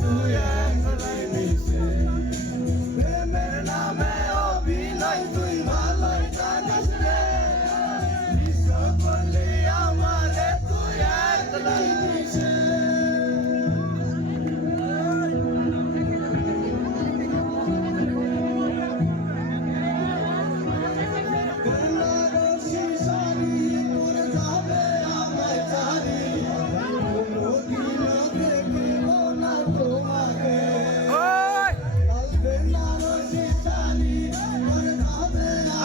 তুই একলাই মিশে প্রেমের নামে অভিনয় তুই ভালোই জানিস রে বিশ্ব করলি আমারে তুই একলাই মিশে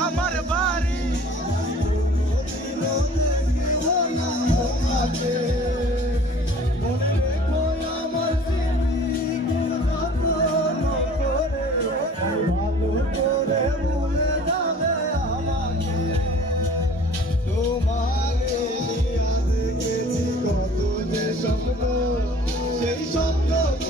আমার বাড়ি মনে রেখো আমার ভালো করে ভুলে যাবে আমাকে তোমাকে নিয়ে দেখেছি কত যে স্বপ্ন সেই স্বপ্ন